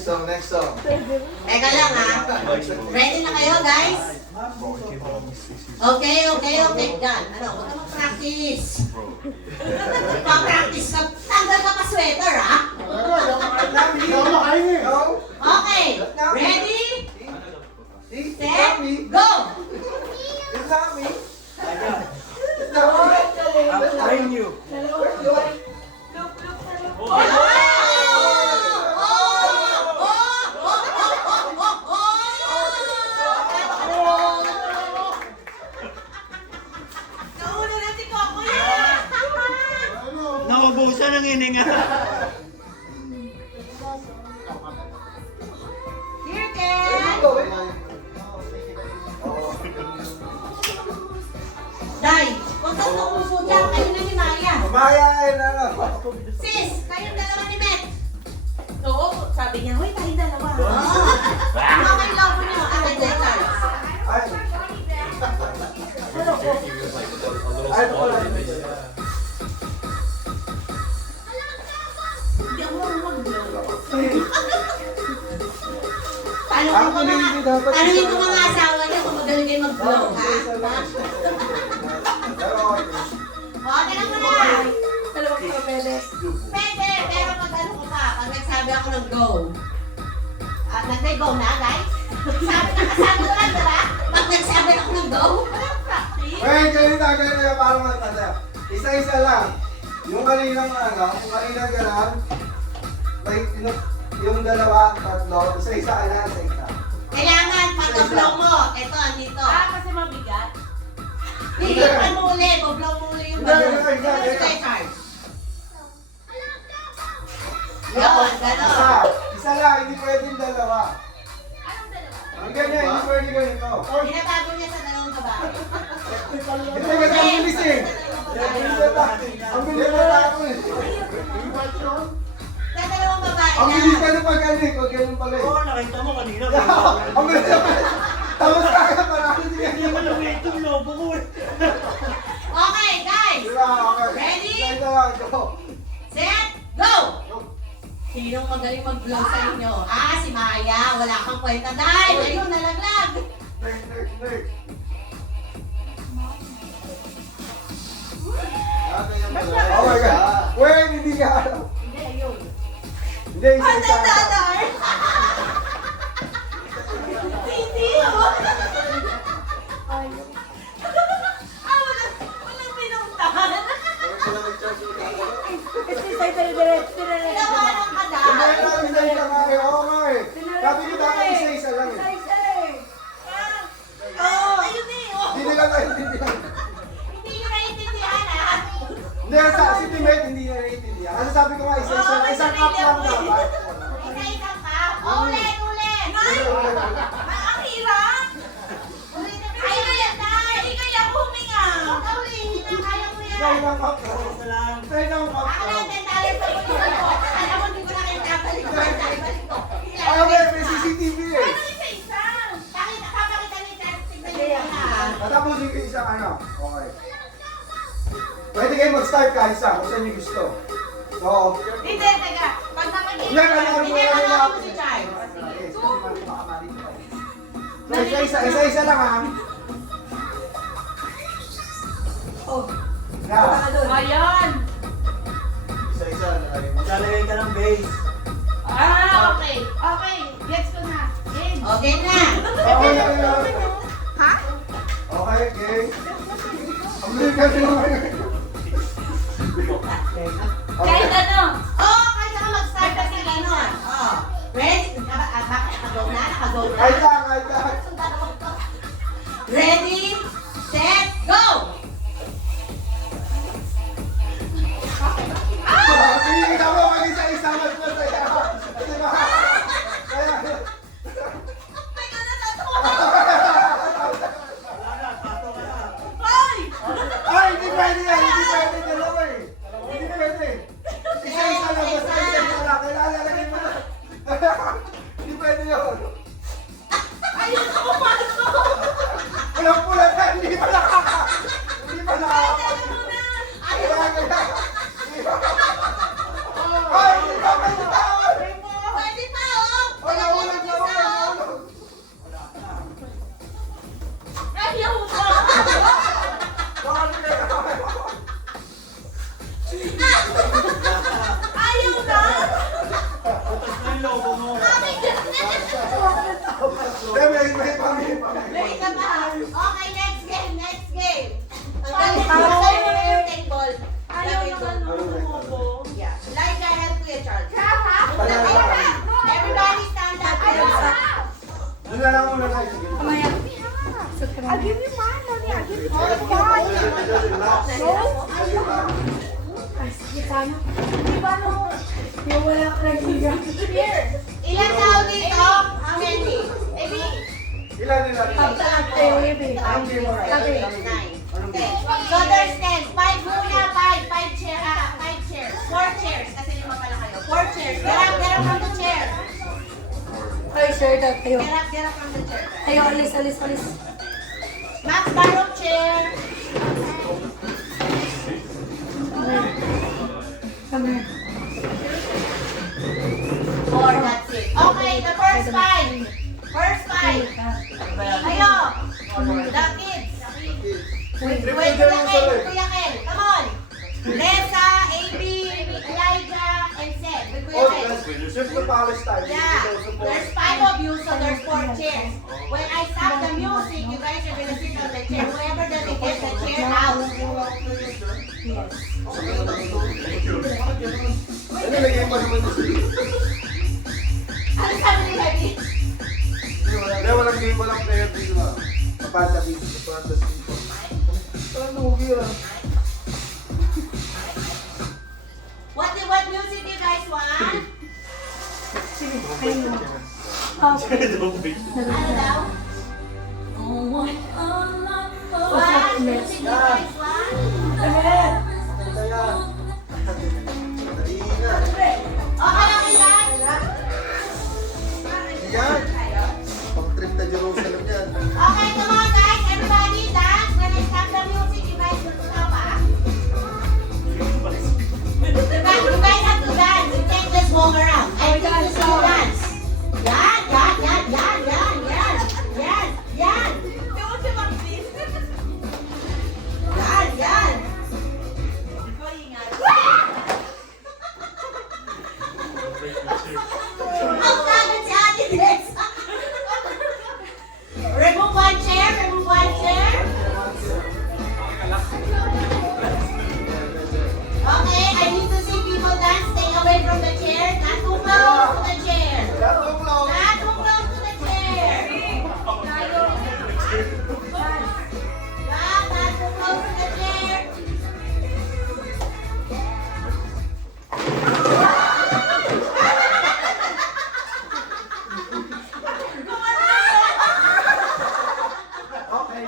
Next song. Teka lang ha. Ready na kayo guys? Okay. Yan. Ano, huwag ka mag-practice. Pa-practice ka. Tanggal ka pa sweater ha. Okay. Ready? Set. Go! Naubusan ng hininga. Day, huwag kang nauuso dyan. Kayo na ni Maya. Maya, Sis, kayong dalawa ni Met. Oo, sabi niya, hoy, tayong dalawa. Ano kayo labo niyo? Akin na Charles. Hindi ako mag-blow. Tanungin ko mga asawa niya kung magaling kayo mag-blow, ha? Okay lang mo na. Dalawa ko pa pwede. Pwede, pero pag ano ko pa, pag nagsabi ako ng go. At nag-go na, guys? Nakasabi ko lang, diba? Pag nagsabi ako ng go, walang practice. Wait, ganito, parang matanda. Isa-isa lang. Yung kaninang gano'n, like, yung dalawa, tatlo, isa-isa ka na, isa-isa. Kailangan, pag-blow mo, ito, andito. Kasi mabigat. Hihilipan mo uli, mag-blow mo uli yung balloon. Yun, gano'n. Isa lang, hindi pwedeng dalawa. Anong dalawa? Ang ganyan, hindi pwede ganito. Binabago niya sa dalawang babae. Ito yung ang bilis eh. Ang bilis na ako eh. Sa dalawang babae Ang na. bilis ka na pag ano eh, pag ganun pala eh. Oo, nakita mo kanina. Ang bilis na pala. Tapos kaya parang hindi Hindi mo na-wait yung lobo ko eh. Okay, guys. Diba, okay. Ready? Isa lang, go. Set, go! Sinong magaling mag-blow sa inyo? Ah, si Maya. Wala kang kwenta. Dahil, ayun, nalaglag. Next. Oh my God. Wait, hindi ka alam. Hindi, ayun. Hindi, isa-isa. Hindi, walang pinuntahan. Pinawalan ka na. Isa-isa nga eh. Oo nga eh. Sabi ko dapat isa-isa lang eh. Ayun eh, oh. Hindi nila naiintindihan. Hindi nyo naiintindihan, ha? Hindi, si Timate hindi niya naiintindihan. Ano sabi ko nga, isa-isa. Isang cup lang dapat. Isa-isang ka. Ulit. Ang hirap. Ulitin mo. Ay, hindi kaya huminga. Ulitin na, kaya mo yan. Isang cup lang. Isa lang. Isang cup Ako lang. lang, $10 sa puno. Alam mo, hindi ko na kayo babalik ko. Babalik ko. Ay, okay, may CCTV eh. Ano isa-isa? Papakita ni Charles, tignan niyo yan, ha? Natapos yung isang ano. Okay. Pwede kayo mag-start kahit isa kung saan yung gusto. Oo. Hindi, teka. Pag nakikita. Yan, ano Hindi, mo alam mo si Charles. So, isa-isa lang ha. Oh. Yeah. Ayan. Isa-isa lang. Maglalagay ka ng base. Okay. Okay. Gets ko na. Game. Okay na. Okay, Ha? okay, okay. Ang bilis kasi naman. Kahit ano. Oh, kaya ka mag-start kasi gano'n. Oh. Ready? Bakit nakagaw na? Nakagaw na? Kahit lang, kahit lang. Ready, set, go! Pinigita mo mag isa-isa mas masaya. Diba? Kaya, Teka na, tatuwa! Ay! ay, hindi pwede yan. Hindi pwede. Dalawa eh. Hindi pwede. Isa-isa lang. Basta isa-isa lang. Kailangan lalagay mo na. Hindi pwede yun. Ayun ako, paano? Walang pula na. Hindi pa nakaka. Isa pa. Okay, next game, next game. Tanggalin mo na yung table. Ayaw naman mo. Yeah. Like I help Kuya Charles. Everybody stand up. Doon na lang muna tayo. Sige. I'll give you mine, honey. I'll give you Ilan tao dito? How many? Maybe. Ilan nila? Nine. Okay. So there's 10. 5 muna, 5. 5 chairs. 5 chairs. 4 chairs. Kasi 5 pala kayo. 4 chairs. Get up from the chair. Get up from the chair. Alis. Max, borrow chair. Come here. 4, that's it. Okay, the first 5. First 5. Ayo. The kids. Wait, Kuya Ken. Come on. Nessa, AB, Elijah, and Seth. With Kuya Ken. Shift to Palestine. Yeah. There's 5 of you, so there's 4 chairs. When I stop the music, you guys are gonna sit on the chair. Whoever doesn't get the chair out. Ano lagay mo naman ito? Ano sabi ni Heavy? Walang player dito na. Kapata dito. Kapata dito. Parang nangugira. What music you guys want? Ano daw? What music you guys want? Kaya. Okay lang yan? Yan. Pang-trip na Jerusalem yan. Okay, come on guys. Everybody dance. When I stop the music, you guys will stop, ah. You guys have to dance. You can't just walk around. I need to see you dance. Yan. Yan. Ang sagot si Ate Des. Remove one chair. Okay, I need to see people dance. Stay away from the chair. Not too close to the chair. Not too close to the chair. Not too close to the chair.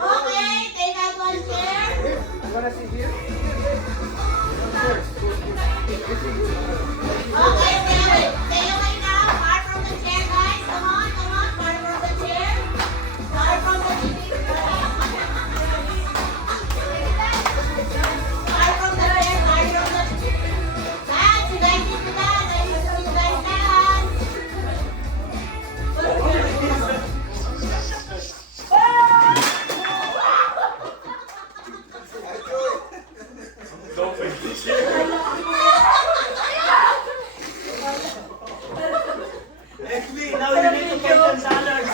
Okay, take out one chair. You wanna see here? Okay, stay away now. Far from the chair, guys. Come on. Far from the chair. Far from the chair. Dance, you guys need to dance. I need to see you guys dance. Actually, now you need to pay them salads.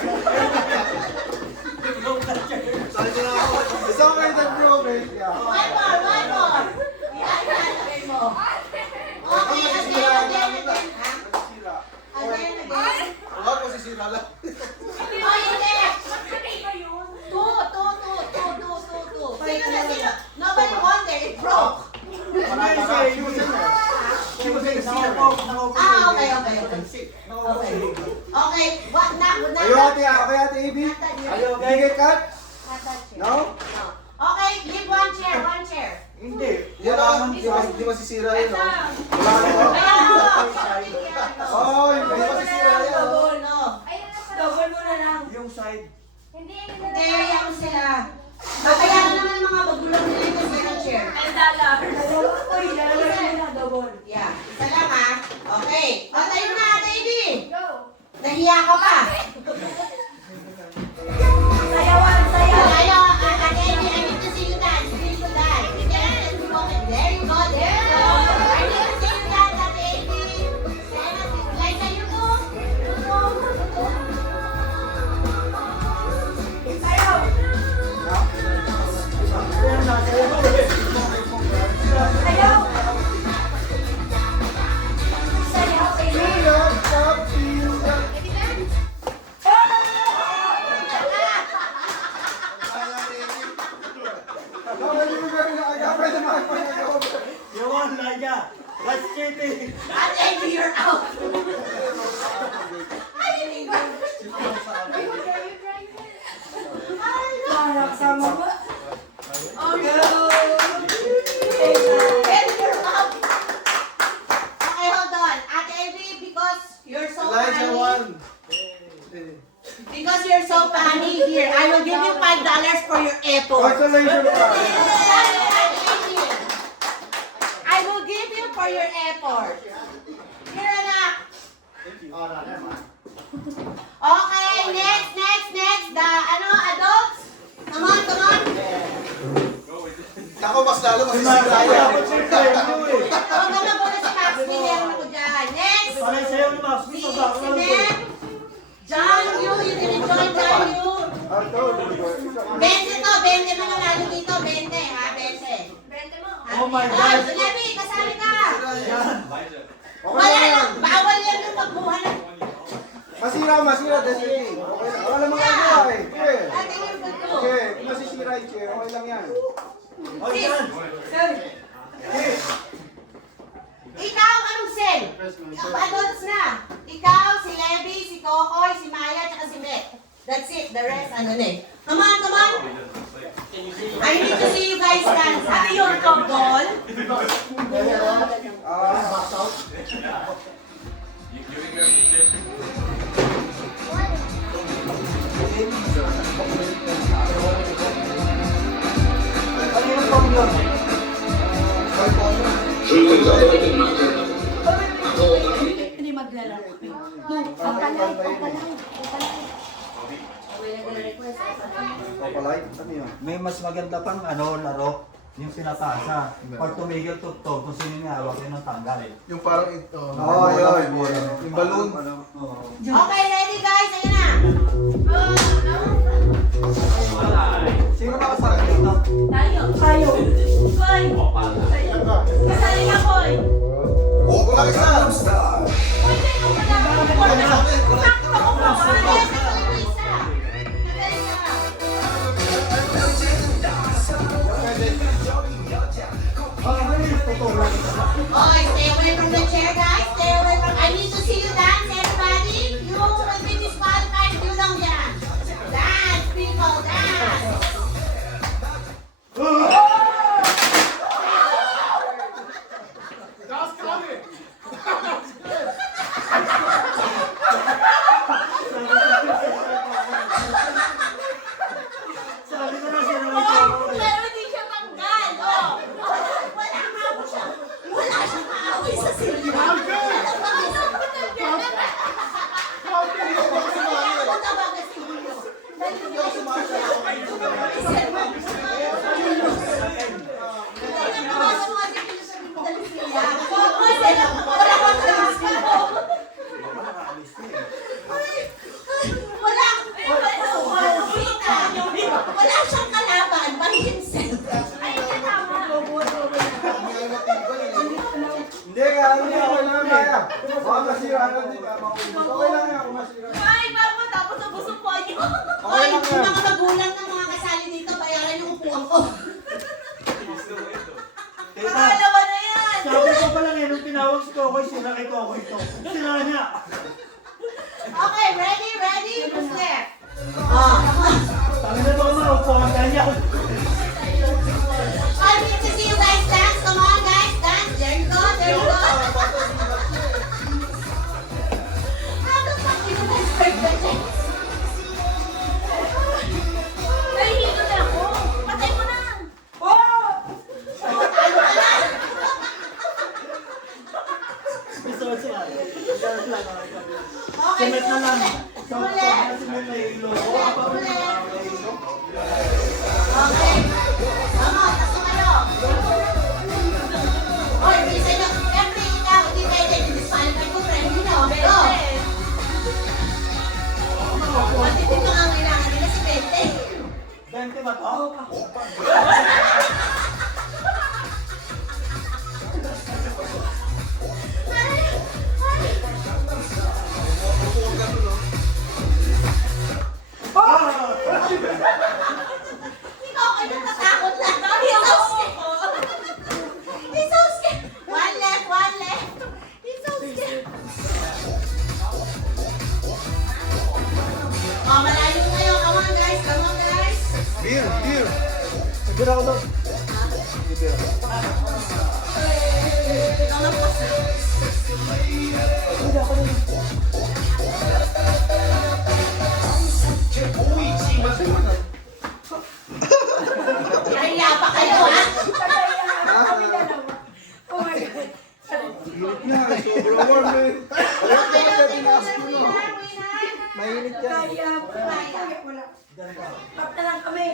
Sabi ko na ako. It's okay that bro, mate. Yeah. One more. Yan. Okay, again. Sira. Again. Huwag mo sisira lang. Oh, hindi. Two. Sino? Nobody won there. It broke. She was in the center. Ah, okay. Okay, what na? Okay, Ate Ivy? Are you Did you okay? get cut? No? Okay, leave one chair. Hindi. Yan lang. Di masisira yun, no? Wala ko. Oh, hindi masisira yun. Double mo na lang. Yung side. Hindi, ayaw sila. Kaya naman mga magulang nila yung second chair. Yeah, isa lang ah. Okay. O, tayo na, baby. Nahiya ka pa. Sayawan. Tayo, Ate Amy, I need to see you dance. Yes, there you go. I need to see you dance, Ate Amy. Like you do. on, Laia. That's cheating. At Amy, you're out. Ay, hindi ko. Harap sa mga. Oh, no. And you're out. Okay, hold on. Ate Amy, because you're so Elijah funny. won. Because you're so funny here, I will give you $5 for your effort. Consolation prize. I will give you for your effort. Here, anak. Okay, next. The, adults. Come on. Ako, mas lalo Si Maria, ako cheater. Huwag naman muna si Max Meron ako dyan. Next. Paray sa'yo ni Max. Si Ito ba? Mem. John Yu. You can enjoy John Yu. 20 to. 20 mga lalo dito. 20, ha? 20. 20 mo. Oh my God. Oh, Levi, kasali ka. Yan. Wala lang. Bawal yan yung magbuhan. Masira, definitely. Okay lang. Wala mga ano eh. Okay. Ate yung gusto. Okay, kung masisira yung chair, okay lang yan. Oh, yan. Ikaw, anong cell? Adults na. Ikaw, si Levi, si Kokoy, si Maya, at si Beth. That's it. The rest, ano na eh. Come on. I need to see you guys dance. Ate, your top ball. Ano yung problem? Hindi maglalaro. Papalay. Papalay? Ano yun? May mas maganda pang laro. Yung pinataasa. Pag tumigil tugtog, kung sino niya hawak yun ang tanggal. Yung parang ito. Oo, yun. Yung balloon. Okay, ready guys? Ayan na. Sino nakasakit dito? Tayo. Koy. Kasali ka, Koy. Oo, kulang isa! Koy, kayo ko lang. Sakto ko po. Yes, ito isa. Magaling ka. Okay, stay away from the chair, guys. Stay away from... I need to see you dance, everybody. You will be disqualified if you don't dance. Dance, people, dance. Sabi ko na siya naman siya. Pero hindi siya tanggal. Oh. Wala siyang kaaway sa silyo. Ano tawag na silyo? Wala siyang kalaban by himself. Hindi ka, ano yan, okay lang kaya. Baka masira ka din ka, okay lang yan kung masira. Ay, bago tapos nabusog po niyo. Okay lang Yung yan. mga magulang ng mga kasali dito, bayaran yung upuan ko. Tita, Pangalawa na yan. sabi ko pa lang nung tinawag si Kokoy, sira kay Kokoy to. Sira niya. Okay, ready? Who's left? Sabi na ba maupuan ka niya? I need to see you guys dance. Come on, guys, dance. There you go. How the fuck you guys break the dance? Nahihilo na ako. Patay mo na. Talo ka na. Gusto ko siya. Okay, Sumet na lang. Ulit. Sumet na yung ilo. Okay. Come on, pasok kayo. Oy, bisa nyo. Siyempre, ikaw, hindi pwede. Disqualify ko, friend. You know. Go. Pati dito nga ang kailangan nila si Bente. 20 ba to? Ikaw ay natatakot na. He's so scared. He's so scared. Bira ko doon. Kaya pa kayo, ha? Init na, sobrang warm eh. Okay lang, winner. Mainit yan.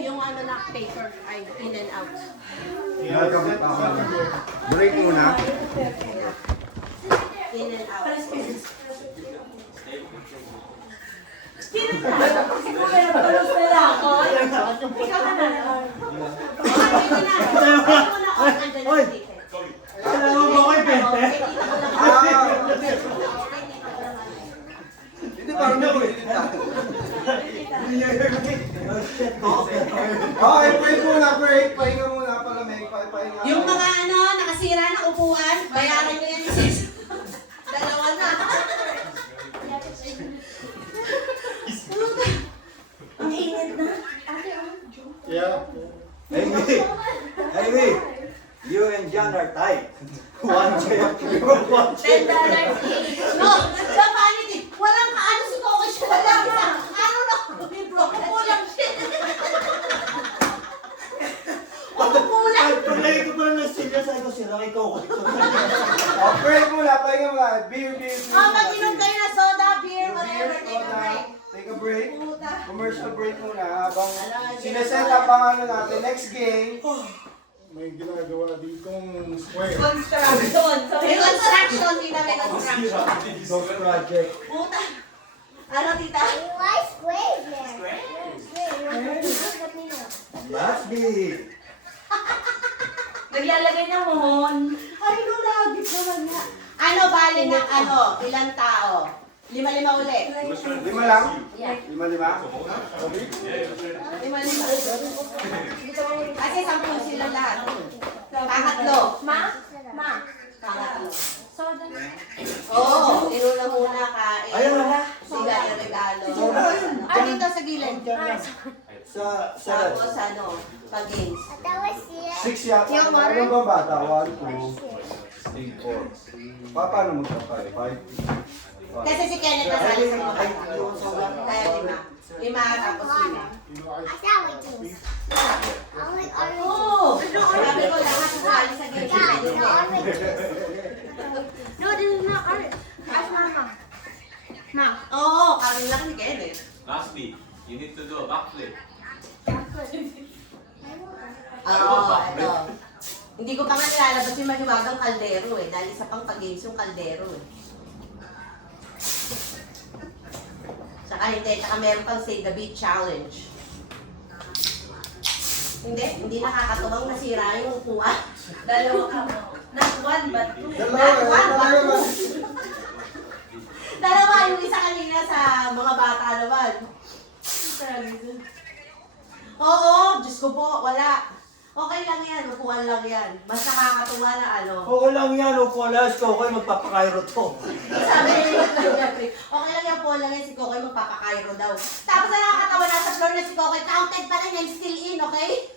Yung ano na paper ay in and out. Break muna. In and out. Alam mo ba ko yung pente? Hindi, parang nag-init na. Oh shit, okay. Okay, break muna, break. Pahinga muna, palamig. Pahinga. Yung mga ano, nakasira na upuan, bayaran nyo yan ni sis. Dalawa na. Ang init na. Yeah. Amy, you and John are tight. One chair, one $10 chair. each. No, sa vanity. Walang kaano si Coco siya. Walang isa. Ano na? Upo lang siya. Upo lang. Ay, paglagay ko pa lang ng silya, sabi ko sila kay Coco. Oh, break muna, pahinga muna. Beer. Mag-inom kayo na soda, beer, whatever. Take a break. Take a break. Puta. Commercial break muna habang sineset up ang ano natin. Next game. May ginagawa ditong square. Construction. May construction, tita. May construction. Ghost project. Puta. Ano, tita? Must be. Naglalagay ng mohon. Ay, no, lagit naman nga. Ano, bali na, ano, ilang tao? 5 ulit. 5 lang? 5? Lima. Kasi 10 sila lahat. Pangatlo. Pangatlo. Oo, inuna muna kain. Ayun na. Siga yung regalo. Ah, dito sa gilid. Sa Tapos ano, pag-games. 6 yata. Ano ba bata? 1, 2, 3, 4. Paano mo ito? 5? Kasi si Kenneth nasali sa mga. Kaya 5. 5 tapos 5. Oo! Sabi ko lahat sasali sa games. No, this is not art. Ask Mama. Ma. Oo, kami lang ni Kenneth. Lastly, you need to do a backflip. Oo, ito. Hindi ko pa nga nilalabas yung mahiwagang kaldero eh. Dahil isa pang pag-games yung kaldero eh. Tsaka meron pang Save the Beat Challenge. Hindi nakakatuwang nasira yung upuan. Dalawa ka mo. Not one, but two. Dalawa, yung isa kanina sa mga bata naman. Oo, Diyos ko po, wala. Okay lang yan, upuan lang yan. Mas nakakatuwa na ano. Okay lang yan, upo lang. Si Coco magpapakairo to. Sabi ni Jeffrey, okay lang yan po lang yan si Kokoy magpapakairo daw. Tapos na nakakatawa nasa floor na si Kokoy, counted pa rin, I'm still in, okay?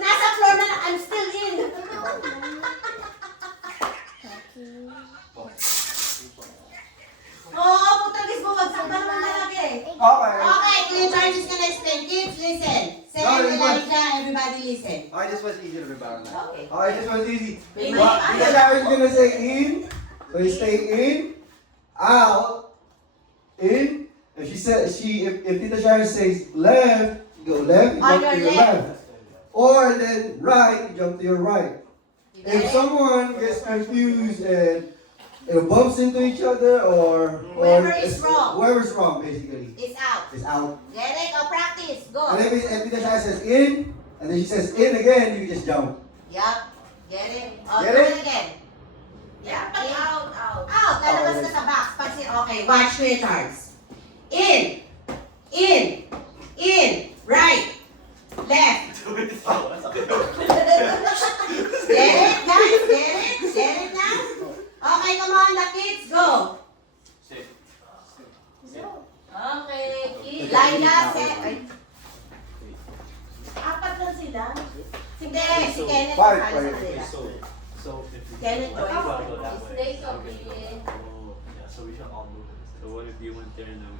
Nasa floor na I'm still in. Oo, putagis mo, magsabang mo na lagi. Okay. Okay, Kuya Charles is gonna explain. Kids, listen. Say Elijah, everybody listen. Okay, this was easy to remember now. Okay. Okay, this was easy. May What? mic. Tita Sharon's gonna say in. So you stay in, out, in. If Tita Sharon says left, you go left, you On jump to your your left. Or then right, you jump to your right. You got If it? someone gets confused and bumps into each other or Whoever is wrong. whoever's wrong basically It's out. is out. Get it? Go practice. Go. And if Tita Sharon says in, and then she says in again, you just jump. Yup. Get it? Oh, Get do it? again. Yeah. Pag In. out. Out. Lalabas ka sa box. Pag okay, watch Kuya Charles. In. Right. Left. Get it, guys? Get it? Get it now? Okay, come on, the kids, go. Sit. Okay. Laila, set. Ay. So if Can enjoy it. go that way. Stay okay. Oh, yeah. So we should all move it. So what if you went there and then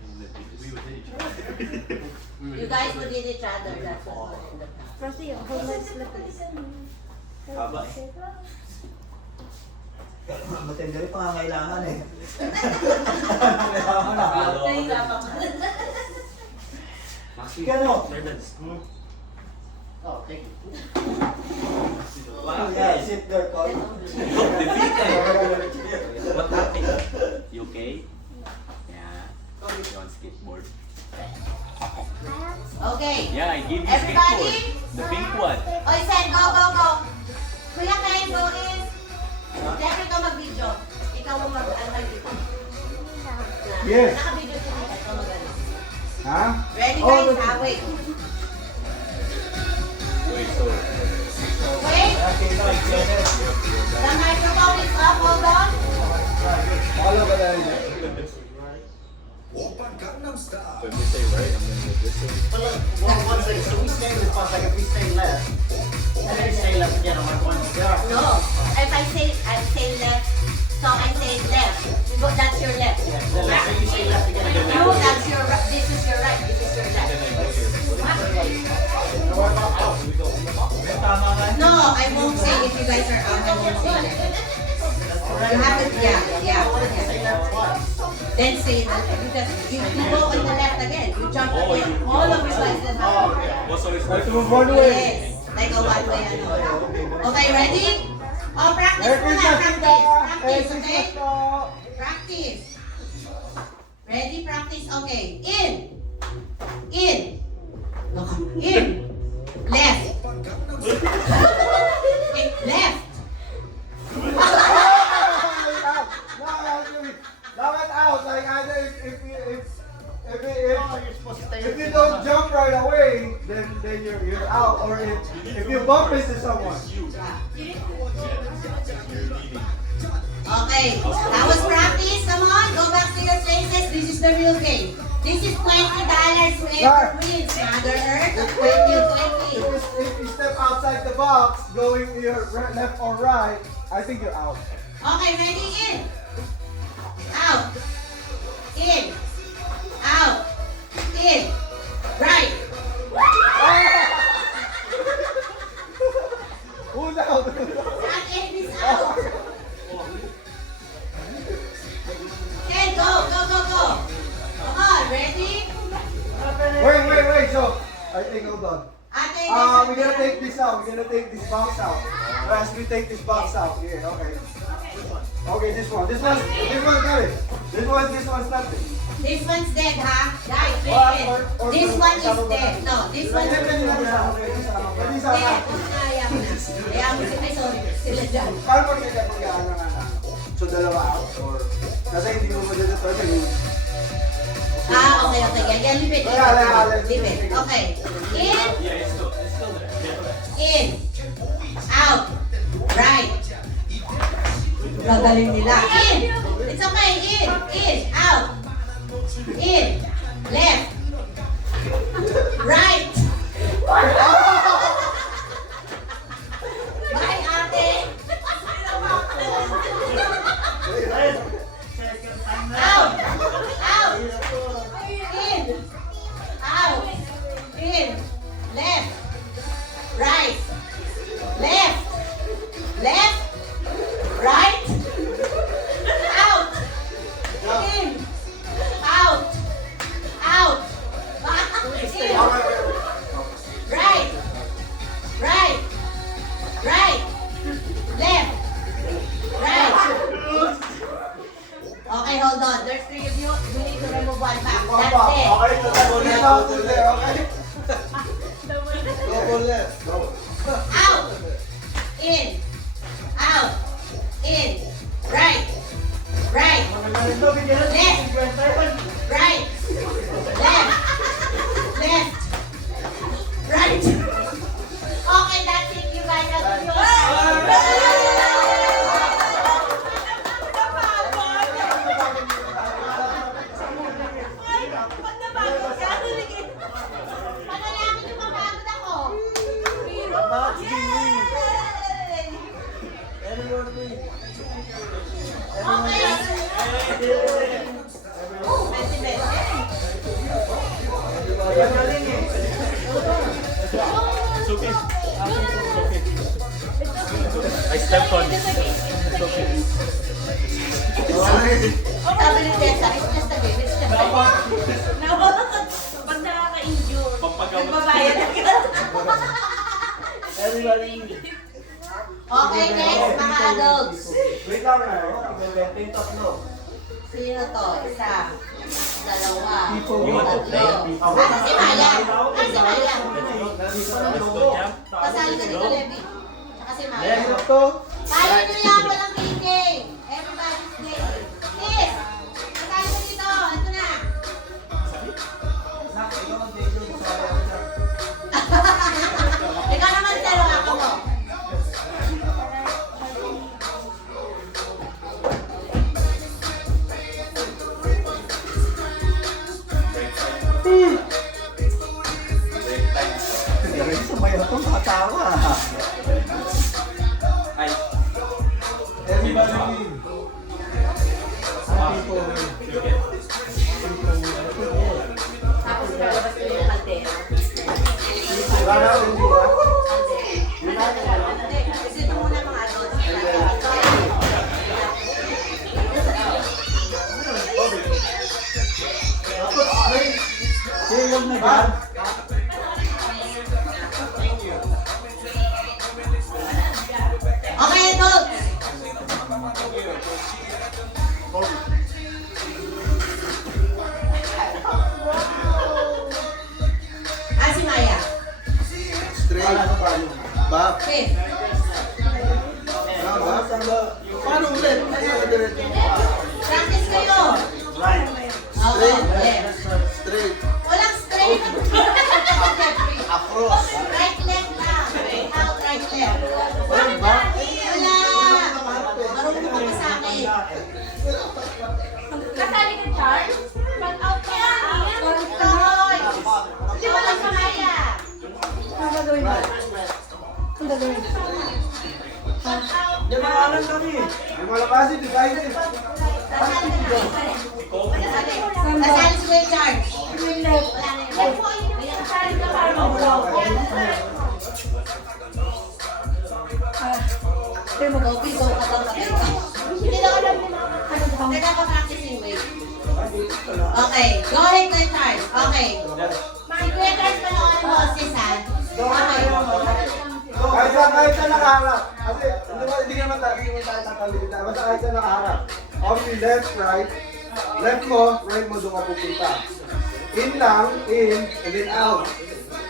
we would hit each other? You guys would hit each other. That's what's going to end up happening. Kasi yung whole life slippery. Tama. Matindi rin pangangailangan eh. Maxi, Kano? Fernandez. Oh, thank you. Wow, Yeah, sit there, Col. What happened? You okay? Yeah. You on skateboard? Okay. Yeah, I gave you Everybody? skateboard. The pink one. Oy, Sen, go, go, go. Kuya Ken, go in. Siyempre ikaw mag-video. Ikaw ang mag-video. Yes. Naka-video siya. Ikaw mag-ano. Ha? Ready Oh, guys, good. ha? Wait. Wait, so Wait. The microphone is up. Hold on. Follow ka lang. when we say right, I'm gonna go this way. One second, so we stay in this spot, like if we stay left, and then stay left again, I'm like, one, there. No. If I say left, so I say left. You go, that's your left. Yeah, then let's say you stay left again. No, that's your right. This is your right. This is your Then left. I go here. And what about out? Do we go in the box? Tama ka. No, I won't say if you guys are out. I won't say left. You have to, yeah. Say left twice. Then say that because you go on the left again. You jump again. All of you guys will have. Oh, so it's Like like to move one way. Yes. Like a one way ano. Okay, ready? Oh, practice Merry muna. Christmas, Practice. Tita! Practice, Merry okay? Christmas po! Practice. Ready? Practice. Okay. In. In. Look. In. Left. Left. Dapat out, like either if Oh, you're supposed to stay if you don't jump right away, then you're out. Or if you bump into someone. Okay. That was practice. Come on. Go back to your places. This is the real game. This is $20 whoever wins. Mother Earth of 2020. If you step outside the box, going your left or right, I think you're out. Okay, ready? In. Out. In. Out. In. Right. Who's out? That end is out. Okay, go, go, go, go. Come on, ready? Wait. So I think hold on. Ate, We're gonna take this out. We're gonna take this box out. As we take this box out. Yeah, okay. Okay, this one. This one's got it. This one's nothing. This one's dead, ha? Guys, Or- this one is dead. No, this one is Pwede isa. dead. Kaya mo na. Kaya mo sila, sorry. Sila dyan. Paano mo kaya pag-ano nga na? So dalawa out or kasi hindi mo mo dito kasi Okay. Yan, leave it. Leave it. Okay. In, yeah, it's still there. in, out, right. Gagaling nila. In. It's okay. In, out. In, left, right. Bye, ate. Out. Out. In. Out. In. Left. Right. Left. Left. Right. Out. In. Out. Out. In. Right. Right. Right. Left. Right. Okay, hold on. There's three of you. We need to remove one back. That's it. Okay, so that's out there, okay? Double left. Go. Out. In. Out. In. Right. Right. Left. Right. Left. Left. Right. Okay, that's it, you guys. That's Panalangin yung mapagod ako. Step on. Sabi ni Tessa, it's just a game, it's just a game. Pag nakaka-injure. Pampagamot. Nagbabayad agad. Okay, next, mga adults. Wait lang na. Yung tatlo. Sino to? Isa, dalawa, You want to play? tatlo. Asa si Maya? Asa si Maya? Let's go, Jam. Pasali ka dito, Levi. Tsaka si Maya. Next up to. Kaya nyo yan, walang kinig. Everybody's game. Yes! Pasali ka dito. Ito na. Nak, ikaw mag-video. Ikaw naman, Tero, ako mo. Galing sa mayo itong katawa. Ay. Everybody win. Tapos lalabas ko yung kaldero. Wala na, hindi na. Hindi, kasi ito muna mga adults. Silog na dyan. Okay, adults. Ah, si Maya. Straight. Back. Okay. Back. Paano ulit? Ayaw, diretso. Practice kayo. Right. Okay, left. Straight. Walang straight. Across. Right, left lang. Out, right, left. Walang back. Wala. Marunong ka pa sa akin. Kasali ka, Charles? Pag out ka yan. Toy. Hindi mo lang kamaya. Ano gagawin mo? Ano gagawin mo? Yan ang alam kami. Yung malabasin, di kahit eh. Kasali ka na. Kasali si Kuya Charles. Yung left. Wala na yun. Kasali ka para mabulong. Pero mag-open ko ka bang kapit. Hindi na alam mo. Teka pa practicing, wait. Okay, go ahead, Kuya Charles. Okay. Si Kuya Charles pa ng ano, sis, ha? Okay. Kahit sa nakaharap. Kasi hindi naman tayo tatalitin. Basta kahit sa nakaharap. Only left, right. Left mo, right mo doon ka pupunta. In lang, in, and then out.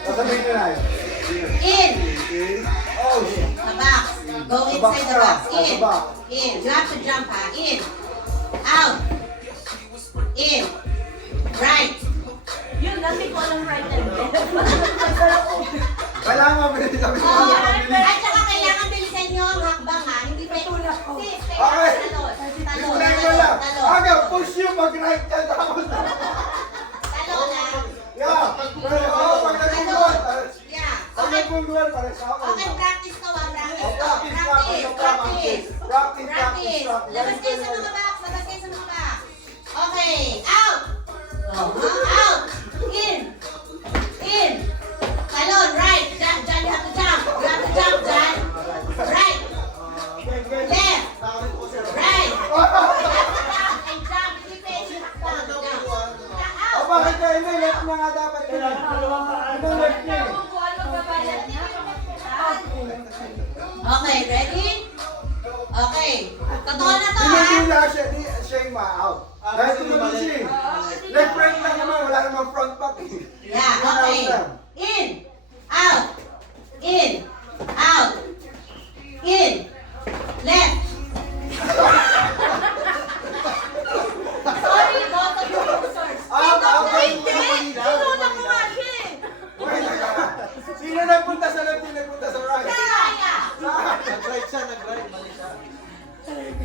Sasabihin nyo na yun. In. In, out. Sa box. Go inside the box. In. In. You have to jump, ha? In. Out. In. Right. Yun, dati ko alam right and left. Kailangan mabilis kami. Oh, at saka kailangan bilisan nyo ang hakbang, ha? Hindi pwede. Sis, Okay. talon. Talon. Explain mo lang. Talon. Aga, push you pag right ka tapos. Talon, ha? Yeah. Pero, pag nagpungguan. Yeah. Pag Okay. nagpungguan, parang sa akin. Okay, practice to, ha? Practice. Oh, practice, Practice. practice. Practice, practice, practice. Labas kayo sa mga box. Labas kayo sa mga box. Okay. Out. Out. In. In. Talon. Right. Jump. Jan, you have to jump. You have to jump, Jan. Right. Left. Right. And jump. Hindi pwede hakbang. Jump. Oh, Out. bakit ka hindi? Left na nga dapat yun. Ano left niya? Okay, ready? Okay. Totoo na to, ha? Hindi siya, siya yung ma-out. Dahil tumunod siya eh. Left, right lang naman, wala namang front back eh. Yeah, okay. In. Out. In. Out. In. Left. Sorry, both of you losers. Out, out, Hindi. Tinulak ko nga siya eh. Wait, sino nagpunta sa left, sino nagpunta sa right? Kaya. Nag-right siya, nag-right. Mali siya.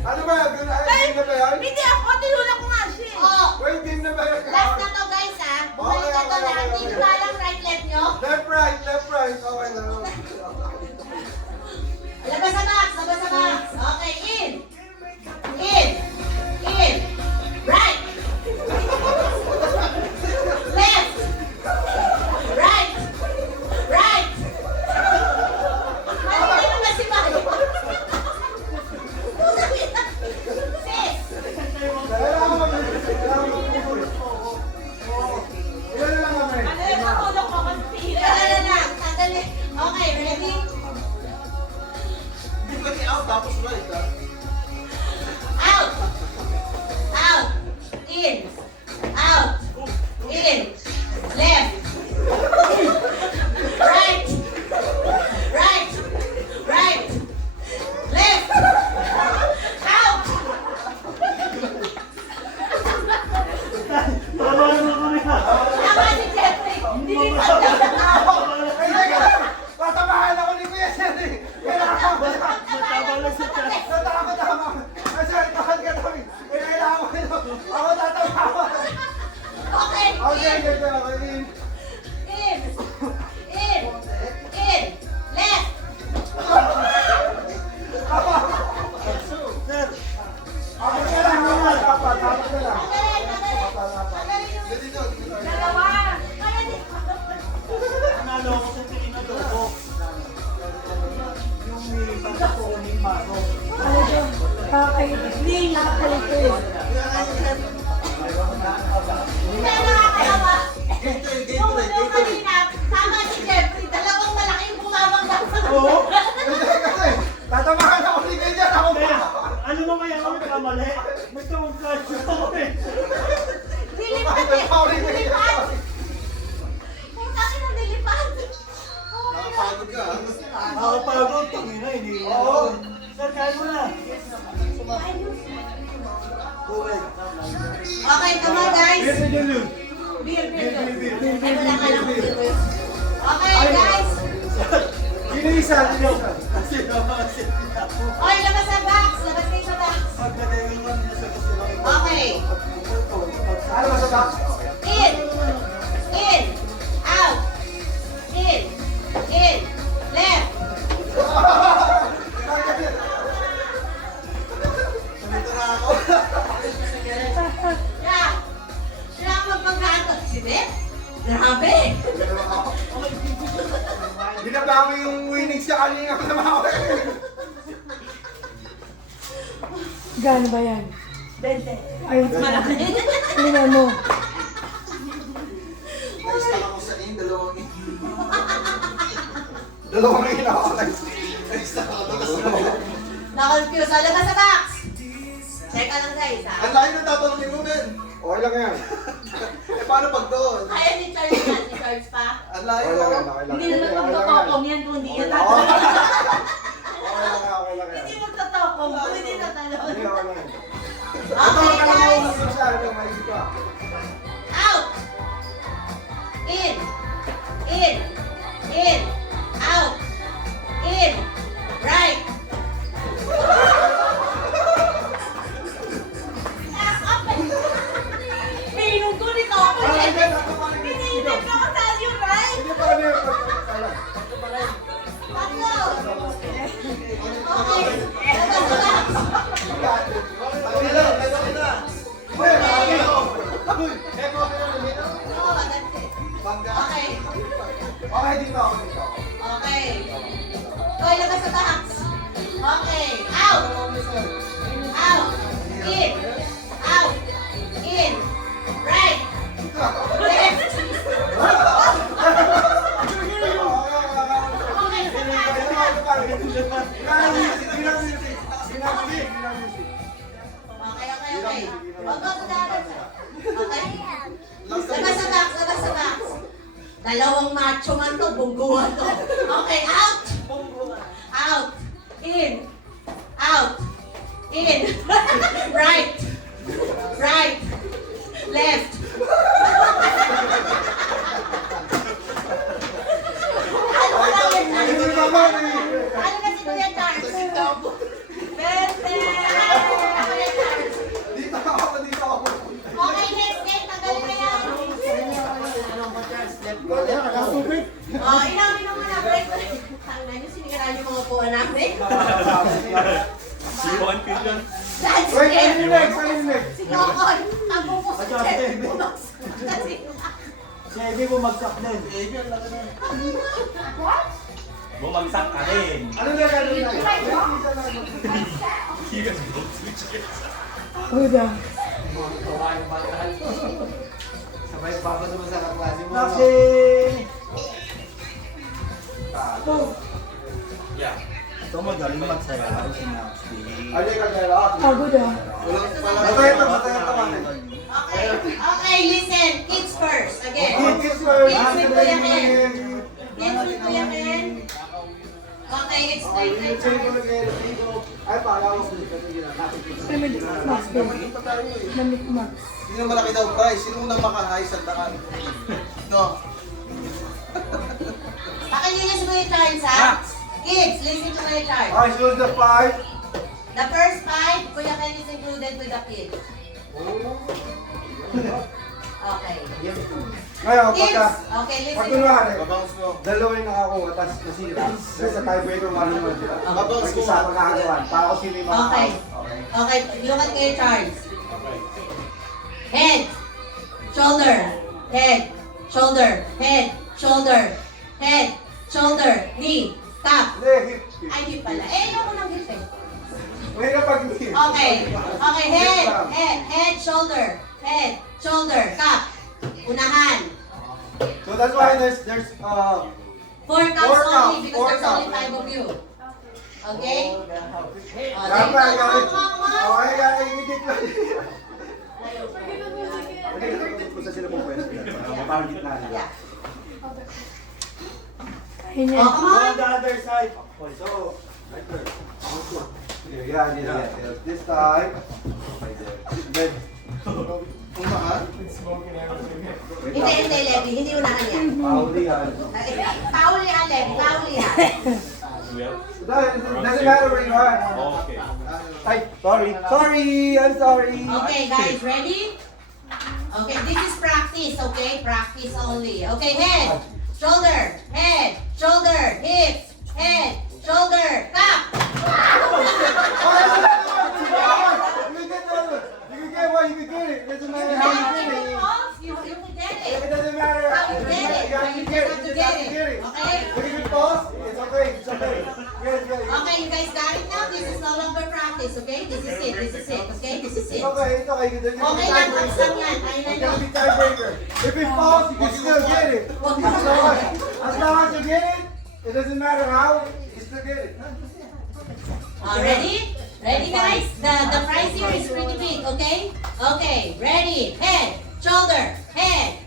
Ano ba? Game na ba yan? Hindi ako, tinulak ko nga siya. Oh, Wait, game na ba yan? last na to guys ha. Bumalik na to na. Hindi nyo na alam right left nyo. Left, right, left, right. Okay na. Labas sa box, labas sa box. Okay, in. In. In. Right. Left. Right. Right. Ano na naman si Mario? tapos right, ha? Out! Out! In! Out! In! Left! Right! Right! Right! Left! Out! Tama si Jeffrey! Nilipad lang sa tao! Ay, teka! Tatamahan ako ni Kuya Sir, eh! Kailangan ko na! Tama. Ay, sorry, tahan ka namin. Kailangan ko na. Ako tatamahan. Okay! Okay, ganito ako. In! In! In! Left! Sir, Ako na lang, apat na lang. Magaling! Magaling! Magaling yung Dito. dalawa! Magaling! nanalo ako sa tingin na lobo. Yung may pagkakunin bago. Ano doon? Hindi, nakakalito eh. Hindi na nakakalawa! Yung kanina, tama si Jeffrey, dalawang malaking bumabang lang sa Oo. Kasi, tatamahan ako ni Kuya Sir. Ako Kaya, pa. ano mamaya ako nagkamali? May tumagkasyo ako eh. Nilipad eh! Nilipad! Putang ina, nilipad! Oh my God! ka. Nakapagod, tangina, hindi. Oo. Sir, kaya mo na. Okay, come on guys! Beer. Beer. Ay, wala ka lang beer. Okay, guys! Ginisa. Kasi naman sila. Oy, labas sa box! Labas kayo sa box! Pagkadayon kami na sa kasi Okay. Ano ba sa box? In! In! Out! In! In! Left! Yeah! Sila ang magpagkatot si Beth? Grabe! Binabami yung winning sa kanina ko naman. Gaano ba yan? 20. Ay, Malaki. tingnan mo. Dalawang ilaw. Na-confuse. O, labas sa box! Check ka lang guys, ha? Ang layo na tatanungin mo, men. Okay lang yan. Eh, paano pag doon? Kaya ni Charles yan, ni Charles pa. Ang layo. Hindi naman magtotokong yan kung hindi yan tatanong. Okay lang yan. Hindi magtotokong kung hindi tatanong. Hindi, okay lang yan. Okay guys! Out! Out! In! In! In! Out! In! Right! Pinungkulit ako eh! Piniinip ko sa yung right! Hindi pa ano yung Tatlo! Okay! Labas sa box! Oo, that's it. Okay. Okay, dito ako dito. Okay. Koy, labas sa box. Okay. Out! Out! In! Out! In! Right! Left! Okay, sa box. Okay. Huwag ko dapat. Okay? Labas sa box, labas sa box. Dalawang macho man to, bungguan to. Okay, out! Out! In! Out! In! Right! Right! Left! Ano lang yan? Ano na si Kuya Charles? Bente! Kuya Charles! Dito ako. Okay, next game. Tanggalin na yan. Oh, inom mo na. Break. Tanggalin niyo, sinigarahan yung mga upuan namin. See you on Pigeon. That's Wait, it. ano yung next? Ano yung next? Si Kokon, ang pupuso siya. Kasi, Si Ivy bumagsak din. Bumagsak ka rin. Ano na gano'n na? You guys both switch it. Huda. Sabay pa ako naman sa kaklase mo. Kasi... Yeah. Ito magaling magsayaw si Maxi. Ano yung kagaya? Pagod ah. Matay ito, matay ito. Okay, okay, listen. Kids first. Again. Kids first. Kids with Kuya Ken. Kids with Kuya Ken. Okay, explain Okay, their yung table turn. again. Ay, pala ko kasi natin. Max din. Damit Max. Sino malaki daw prize? Sino unang makahay sa daan? No. Pakinggan niyo si Kuya Charles, ha? Kids, listen to Kuya Charles. Okay, so the 5. The first 5, Kuya Ken is included with the kids. Okay. Ngayon, Kids, pagka, okay, pag listen. kunwari, Babangs mo. dalawa yung nakakuha, tapos nasira. Dahil sa tiebreaker, malunod sila. Babangs May mo. isa magkakakuha. Para kung sino yung Okay. Okay. Okay, look at Kuya Charles. Head, shoulder, head, shoulder, head, shoulder, head, shoulder, knee, tap. Hindi, hip. Ay, hip pala. Eh, ayoko ng hip eh. May kapag hip. Okay. Okay, head, shoulder, tap. Unahan. So that's why there's 4 counts Four only counts, because four there's only counts. 5 of you. Okay? Oh, Dapat, come guys. on, come on. Okay, guys, higit lang. Okay, kung saan sila pupwesto yan. Parang gitna nila. Yeah. Hinyan. Oh, come on. On the other side. Okay, so, right there. Yeah. This time. Okay, there. Then, Unahan? Hindi, Levi. Hindi unahan yan. paulihan. Paulihan, Levi. Paulihan. We have. Doesn't matter where you are. Oh, okay. Ay, sorry. I'm sorry. Okay, guys, ready? Okay, this is practice, okay? Practice only. Okay, head, shoulder, hips, head, shoulder, tap. You can get it. It doesn't matter how you get it. You can get It it. doesn't matter. How you get it. You have to get it. You just have to get it. Okay. If you can pause, it's okay. It's okay. Yes. Okay, you guys got it now? This is no longer practice, okay? This is it, okay? This is it. It's okay. It's okay. Okay lang, tapos lang yan. Ayun na It's yun. gonna be tiebreaker. If it falls, you can still get it. As long as you get it, it doesn't matter how, you still get it. Ready? Ready, guys? The prize here is pretty big, okay? Okay, ready? Head, shoulder, hips,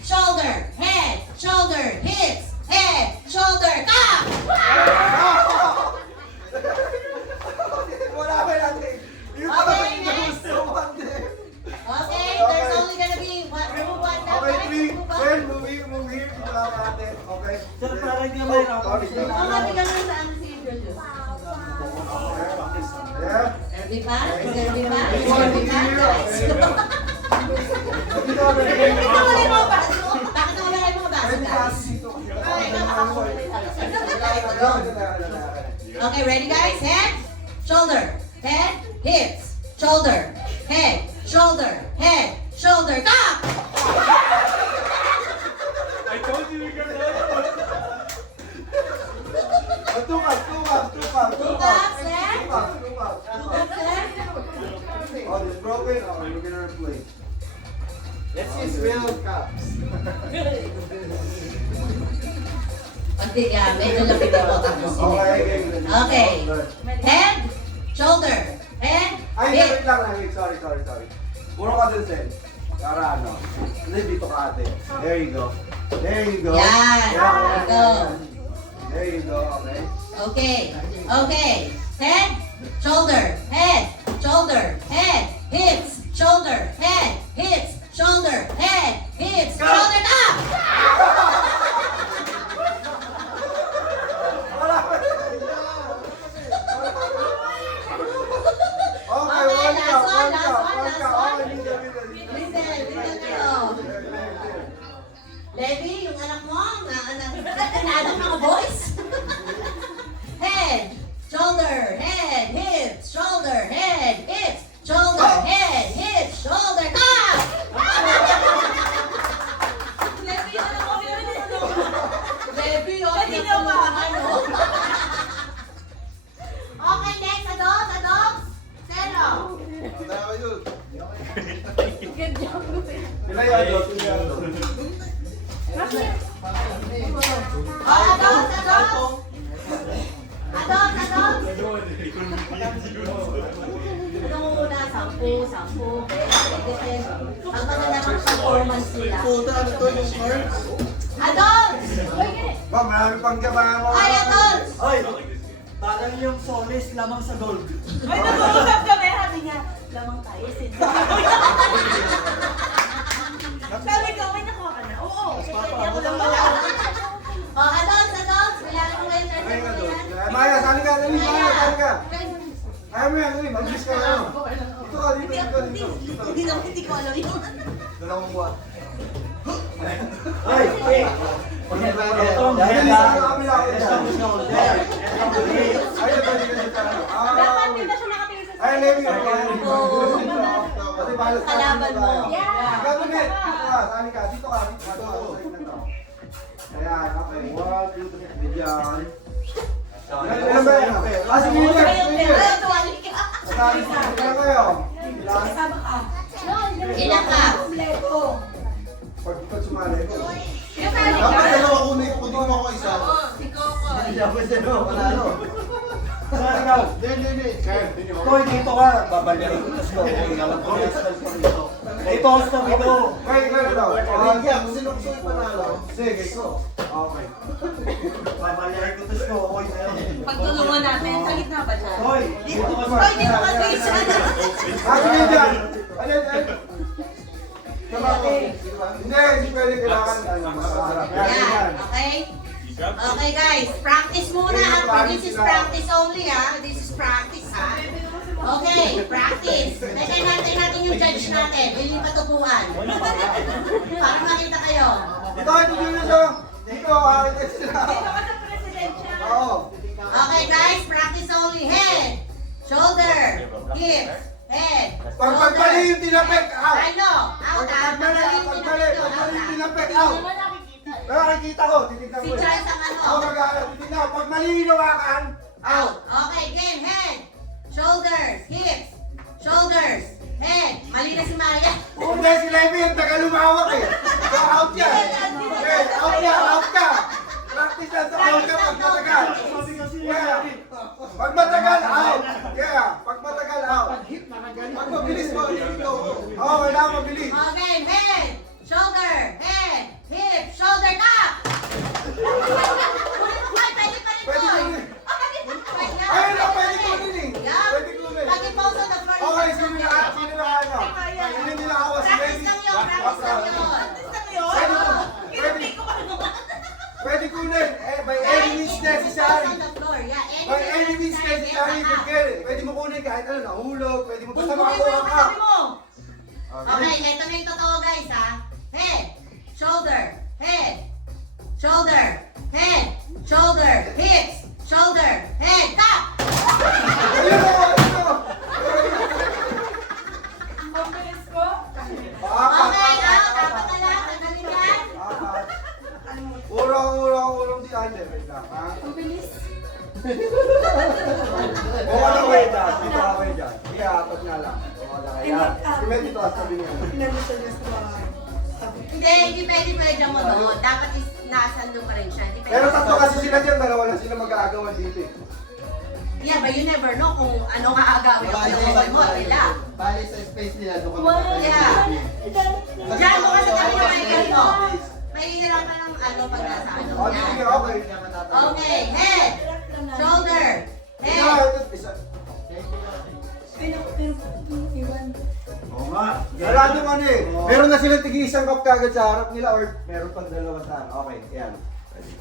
head, shoulder, tap! Wala ba natin? Yung Okay, yung next. gusto mo, ate. Okay, there's only gonna be one. Remove one now, Okay, guys. three. Remove Well, one. move here. Dito lang natin. Okay. Sir, para hindi na mahirapan. Sorry. Oh, mati ka lang sa ano si Julius. Yeah. Di ba? Di ba? Di ba, guys? Dito ka na. Bakit nawala yung mga baso? Bakit nawala yung mga baso, Pwede ka guys? dito. Okay, ready, guys? Head, shoulder, hips, shoulder, shoulder, tap! I told you we got that. Two cups, Two cups left. Two cups. Two cups left. Oh, this broken? Oh, we're gonna replace. Let's use real cups. Pagdi, medyo lapit ako tapos yun. Okay. Okay. Head, shoulder, Ay, hip. wait lang. Sorry. Puro ka dun, Sen. Para ano. Hindi, dito ka ate. There you go. Yan. Yeah. Go. There you go, okay. Okay. Head, shoulder, hips, shoulder, hips, shoulder, tap! Wala pa. Okay, one cup. Okay, Listen kayo. Levi, yung anak mo, nananong mga boys. Head, shoulder, hips, shoulder, hips, shoulder, tap! Levi, yung anak mo, Levi, ano? Okay, next, adults. Zero. Kita ka yun. Sila yung adult, sila yung adult. Oh, adults. Ano muna, 10, 10, 20, 10. Ang maganda ng performance nila. Puta, ano to yung cards? Adults! Ba, marami pang gabahan mo. Ay, adults! Ay! Parang yung solis lamang sa gold. Ay, nag-uusap kami. Sabi niya, lamang tayo, Sid. Sabi ko, may nakuha ka na. Oo. Hindi ako lang wala. Oh, adults, adults. Kailangan ko ngayon. Ay, nga doon. Maya, sali ka. Dali, Maya, sali ka. Ayaw mo yan, dali. Mag-miss ka na. Dito ka, dito. Hindi ko alam yun. Dalawang buwan. Ay! Hey! Itong Dali, hela, sa kabila ako dyan. itong shoulder, itong hip. Ay, dali ka dito. Dapat di ba siya nakatingin sa Ay, Levi, Oo. Kasi balas tayo Kalaban dito mo. tayo. Yeah. Gato, Net. Dito ka, sali ka. Dito ka, dito ka. Ayan, okay. 1, 2, 3. Bigyan. Ilan ba yan? Ah, sige, Net. Sige. Ay, tuwali ka. Sali sa ilan kayo? Ilan? Ilan ka? Pag sumali ko. Dapat dalawa ko na ipundin mo ako isa. Si Coco. Hindi ako sino, panalo. Saan ikaw? Hindi. Hoy, dito ka. Babalik. Tapos ko. Ito ang stop ito. Kaya ikaw daw. Hindi ako sinuksoy panalo. Sige, go. Okay. Babalik ko. Tapos ko. Hoy, Pagtulungan natin, sa gitna ba siya? Hoy, dito ka sa... Hoy, dito ka siya. Ano yun dyan? Ano yun? Hindi pwede kailangan makaharap. Yan, okay? Okay guys, practice muna ha. This is practice only ha. This is practice ha. Okay, practice. Teka natin yung judge natin. Hindi patupuan. Para makita kayo. Dito, dito. Dito, ito sila. Oo. Okay guys, practice only. Head, shoulder, hips, head, Pagpali yung tinapek, out. Ano? Out ha. Pagpali yung tinapek, out. Pero nakikita ko, titignan Si ko. Charles ang ano? Ako mag-aaral, titignan. Pag mali yung hinawakan, out. Okay, game, head, shoulders, hips, shoulders, head. Mali na si Maya. Hindi, si Levi yung taga lumawak eh. So, out yan. Okay, out ka. Practice na sa out ka pag matagal. Yeah. Pag matagal, out. Yeah, pag matagal, out. Pag mabilis mo, dito. Oo, kailangan mabilis. Okay, head, shoulder, head, hip, shoulder, up. Pwede pa rin Pwede to. kunin. Ayun na, pwede kunin eh. Yeah. Pwede kunin. Pag-pause on the floor. Okay, sino na ano? Sino nila ako? Si Practice Levi? lang yun, practice lang yun. Pwede kunin. By any means necessary. On the floor, yeah. By any means necessary, you can get it. Pwede mo kunin kahit ano, nahulog. Pwede mo basta Bumbukin mo makakuha yung ka. kasabi mo. Okay, ito na yung totoo guys ha. Head, shoulder, head, shoulder, head, shoulder, hips, shoulder, head, top! Ayun o, ayun o. Okay, dapat na lang, tanggalin yan. Urong di ate. Wait lang, ha? Ang bilis. Oo, ano way dyan? Dito ka way dyan. Sige, apat nga lang. Oo, lang. Ayan. Sige, dito, sabi niyo. Hindi pwede mo doon. Dapat is nasa doon pa rin siya. Hindi pwede. Pero tatlo kasi sila dyan, dalawa lang sila mag-aagawan dito eh. Yeah, but you never know kung ano kaagawin ang pinagawin mo, nila. Bali sa space nila, doon kami Wow. Yeah. Diyan mo kasi kami Bali sa may ganito. Mahihirapan ng ano pag nasa ano. O, Yan. sige, okay. Okay, head, shoulder, Isa, head. isa. Oo nga. Wala nung ano eh. Meron na silang tig-isang cup kagad sa harap nila or meron pang dalawa sa ano. Okay, yan.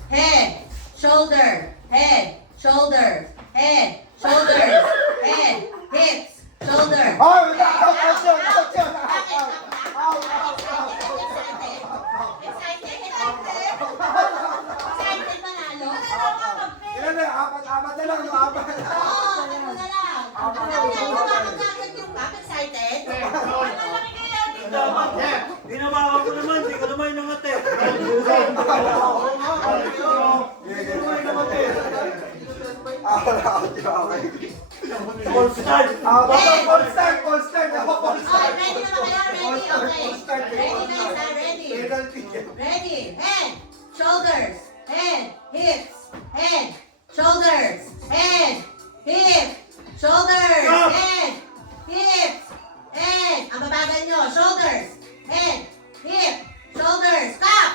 Head, shoulder, head, shoulders, head, shoulders, head, hips, shoulder. Oh, out yun, out yun. Bakit? Out. Excited? Excited manalo? Ilan na, apat na lang, no, apat. Oo, ano na lang. Ano na lang, lumakad na agad yung cup. Excited? Malalaki kaya dito. Ginawa ko naman, hindi ko naman inangate. Full start. Full start. Okay, ready na ba kayo? Ready? Okay. Ready guys, ha? Ready? Penalty. Ready? Head, shoulders, head, hips, head, shoulders, head, hips, Shoulders. Head. Hips. And. Ang babagal nyo. Shoulders. Head. Hip. Shoulders. Stop.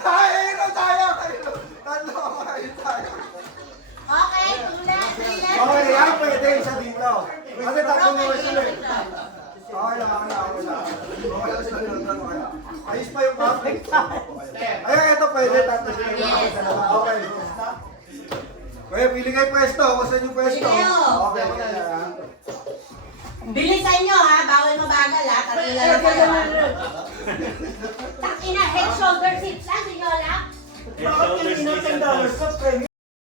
Ay, ayun tayo! Tatlo, ayun tayo. Okay. Three left. Okay, yan pwede isa dito. Kasi tatlo naman sila eh. Okay lang, okay lang, okay lang. Okay lang sila yun, okay lang. Ayos pa yung perfect. Ayun, ito pwede, tatlo sila. Yes. Okay. Kuya, pili kayo pwesto. Kung saan yung pwesto? Pili kayo. Okay, okay lang. Bilisan nyo ha. Bawal mabagal ha. Tatlo lang kayo ha. Takina. Head, shoulders, hips. Ano